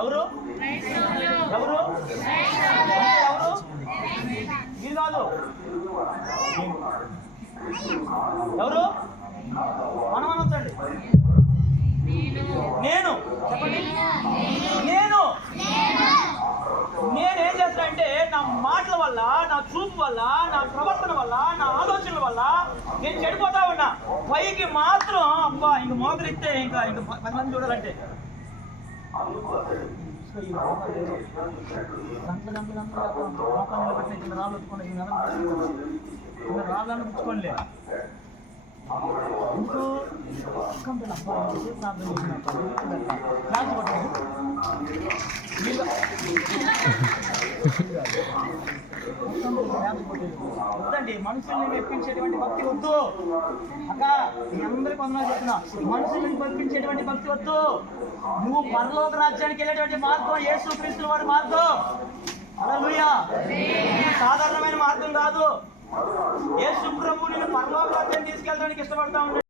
ఎవరు ఎవరు ఎవరు మీరు కాదు ఎవరు మనం అనొచ్చండి. నేను చెప్పండి. నేనేం చేస్తానంటే నా మాటల వల్ల, నా చూపు వల్ల, నా ప్రవర్తన వల్ల, నా ఆలోచనల వల్ల నేను చెడిపోతా ఉన్నా. పైకి మాత్రం అబ్బా ఇంక మోకరిస్తే ఇంకా 10 మంది చూడాలంటే రాళ్ళను పుచ్చుకోండి. ఎందుకు వద్దండి. మనుషుల్ని మెప్పించేటువంటి భక్తి వద్దు అక్క. మీ అందరికి వందనాలు చెప్తున్నా. మనుషుల్ని మెప్పించేటువంటి భక్తి వద్దు. నువ్వు పరలోక రాజ్యానికి వెళ్ళేటువంటి మార్గం యేసుక్రీస్తు వారి మార్గం. హల్లెలూయా. ఇది సాధారణమైన మార్గం కాదు. యేసు ప్రభువు నిన్ను పరలోక రాజ్యానికి తీసుకెళ్ళడానికి ఇష్టపడతా ఉన్నాడు.